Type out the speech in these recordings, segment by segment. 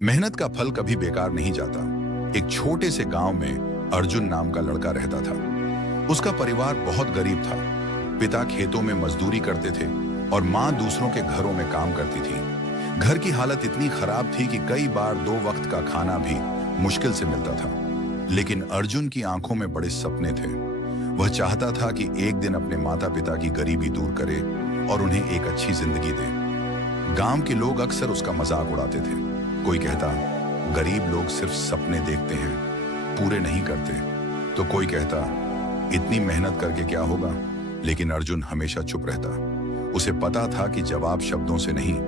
मेहनत का फल कभी बेकार नहीं जाता। एक छोटे से गांव में अर्जुन नाम का लड़का रहता था। उसका परिवार बहुत गरीब था। पिता खेतों में मजदूरी करते थे और माँ दूसरों के घरों में काम करती थी। घर की हालत इतनी खराब थी कि कई बार 2 वक्त का खाना भी मुश्किल से मिलता था। लेकिन अर्जुन की आंखों में बड़े सपने थे। वह चाहता था कि एक दिन अपने माता पिता की गरीबी दूर करे और उन्हें एक अच्छी जिंदगी दे। गांव के लोग अक्सर उसका मजाक उड़ाते थे। कोई कहता, गरीब लोग सिर्फ सपने देखते हैं, पूरे नहीं करते। तो कोई कहता, इतनी मेहनत करके क्या होगा। लेकिन अर्जुन हमेशा चुप रहता। उसे पता था कि जवाब शब्दों से नहीं,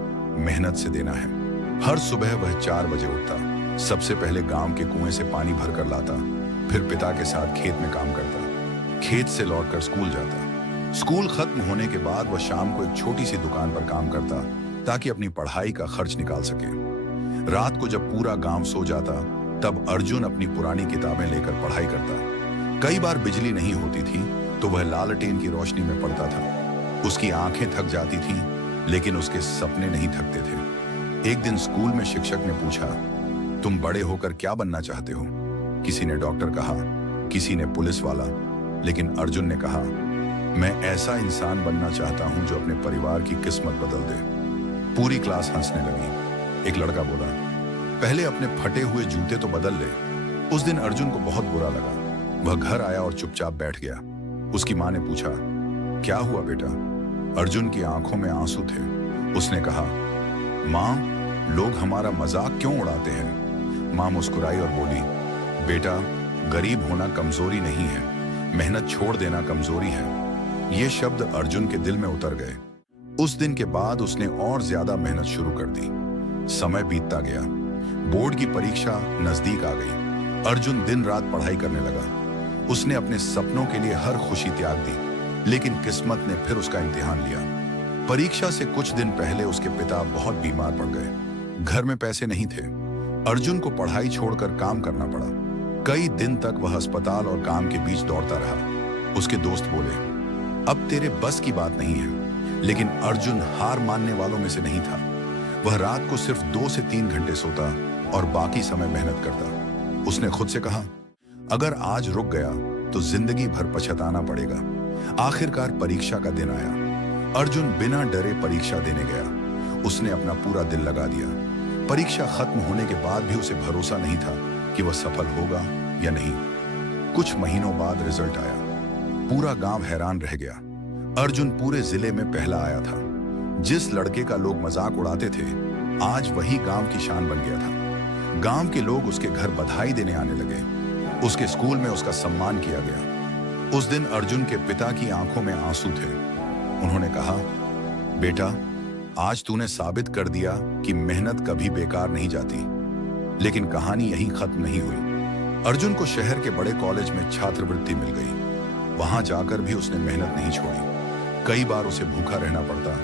मेहनत से देना है। हर सुबह वह 4 बजे उठता। सबसे पहले गांव के कुएं से पानी भर कर लाता। फिर पिता के साथ खेत में काम करता। खेत से लौटकर स्कूल जाता। स्कूल खत्म होने के बाद वह शाम को एक छोटी सी दुकान पर काम करता ताकि अपनी पढ़ाई का खर्च निकाल सके। रात को जब पूरा गांव सो जाता, तब अर्जुन अपनी पुरानी किताबें लेकर पढ़ाई करता। कई बार बिजली नहीं होती थी तो वह लालटेन की रोशनी में पढ़ता था। उसकी आंखें थक जाती थीं, लेकिन उसके सपने नहीं थकते थे। एक दिन स्कूल में शिक्षक ने पूछा, तुम बड़े होकर क्या बनना चाहते हो? किसी ने डॉक्टर कहा, किसी ने पुलिस वाला, लेकिन अर्जुन ने कहा, मैं ऐसा इंसान बनना चाहता हूं जो अपने परिवार की किस्मत बदल दे। पूरी क्लास हंसने लगी। एक लड़का बोला, पहले अपने फटे हुए जूते तो बदल ले। उस दिन अर्जुन को बहुत बुरा लगा। वह घर आया और चुपचाप बैठ गया। उसकी माँ ने पूछा, क्या हुआ बेटा? अर्जुन की आंखों में आंसू थे। उसने कहा, माँ, लोग हमारा मजाक क्यों उड़ाते हैं? माँ मुस्कुराई और बोली, बेटा, गरीब होना कमजोरी नहीं है, मेहनत छोड़ देना कमजोरी है। ये शब्द अर्जुन के दिल में उतर गए। उस दिन के बाद उसने और ज्यादा मेहनत शुरू कर दी। समय बीतता गया। बोर्ड की परीक्षा नजदीक आ गई। अर्जुन दिन रात पढ़ाई करने लगा। उसने अपने सपनों के लिए हर खुशी त्याग दी, लेकिन किस्मत ने फिर उसका इम्तिहान लिया। परीक्षा से कुछ दिन पहले उसके पिता बहुत बीमार पड़ गए। घर में पैसे नहीं थे। अर्जुन को पढ़ाई छोड़कर काम करना पड़ा। कई दिन तक वह अस्पताल और काम के बीच दौड़ता रहा। उसके दोस्त बोले, अब तेरे बस की बात नहीं है। लेकिन अर्जुन हार मानने वालों में से नहीं था। वह रात को सिर्फ 2 से 3 घंटे सोता और बाकी समय मेहनत करता। उसने खुद से कहा, अगर आज रुक गया तो जिंदगी भर पछताना पड़ेगा। आखिरकार परीक्षा का दिन आया। अर्जुन बिना डरे परीक्षा देने गया। उसने अपना पूरा दिल लगा दिया। परीक्षा खत्म होने के बाद भी उसे भरोसा नहीं था कि वह सफल होगा या नहीं। कुछ महीनों बाद रिजल्ट आया। पूरा गांव हैरान रह गया। अर्जुन पूरे जिले में पहला आया था। जिस लड़के का लोग मजाक उड़ाते थे, आज वही गांव की शान बन गया था। गांव के लोग उसके घर बधाई देने आने लगे। उसके स्कूल में उसका सम्मान किया गया। उस दिन अर्जुन के पिता की आंखों में आंसू थे। उन्होंने कहा, बेटा, आज तूने साबित कर दिया कि मेहनत कभी बेकार नहीं जाती। लेकिन कहानी यहीं खत्म नहीं हुई। अर्जुन को शहर के बड़े कॉलेज में छात्रवृत्ति मिल गई। वहां जाकर भी उसने मेहनत नहीं छोड़ी। कई बार उसे भूखा रहना पड़ता,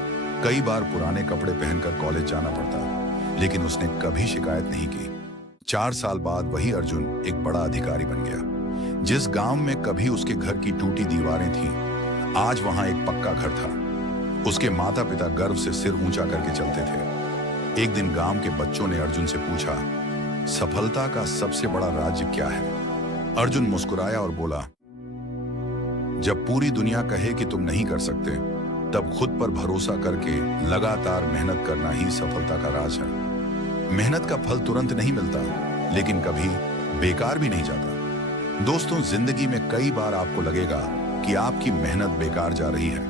कई बार पुराने कपड़े पहनकर कॉलेज जाना पड़ता, लेकिन उसने कभी शिकायत नहीं की। 4 साल बाद वही अर्जुन एक बड़ा अधिकारी बन गया। जिस गांव में कभी उसके घर की टूटी दीवारें थीं, आज वहां एक पक्का घर था। उसके माता पिता गर्व से सिर ऊंचा करके चलते थे। एक दिन गांव के बच्चों ने अर्जुन से पूछा, सफलता का सबसे बड़ा राज्य क्या है? अर्जुन मुस्कुराया और बोला, जब पूरी दुनिया कहे कि तुम नहीं कर सकते, तब खुद पर भरोसा करके लगातार मेहनत करना ही सफलता का राज है। मेहनत का फल तुरंत नहीं मिलता, लेकिन कभी बेकार भी नहीं जाता। दोस्तों, जिंदगी में कई बार आपको लगेगा कि आपकी मेहनत बेकार जा रही है।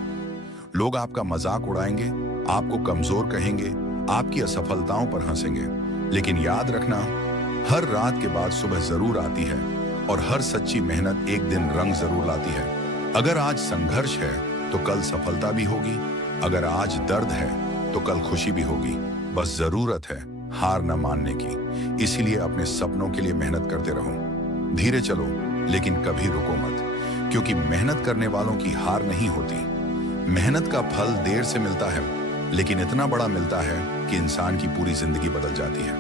लोग आपका मजाक उड़ाएंगे, आपको कमजोर कहेंगे, आपकी असफलताओं पर हंसेंगे। लेकिन याद रखना, हर रात के बाद सुबह जरूर आती है और हर सच्ची मेहनत एक दिन रंग जरूर लाती है। अगर आज संघर्ष है तो कल सफलता भी होगी। अगर आज दर्द है तो कल खुशी भी होगी। बस जरूरत है हार न मानने की। इसीलिए अपने सपनों के लिए मेहनत करते रहो। धीरे चलो, लेकिन कभी रुको मत, क्योंकि मेहनत करने वालों की हार नहीं होती। मेहनत का फल देर से मिलता है, लेकिन इतना बड़ा मिलता है कि इंसान की पूरी जिंदगी बदल जाती है।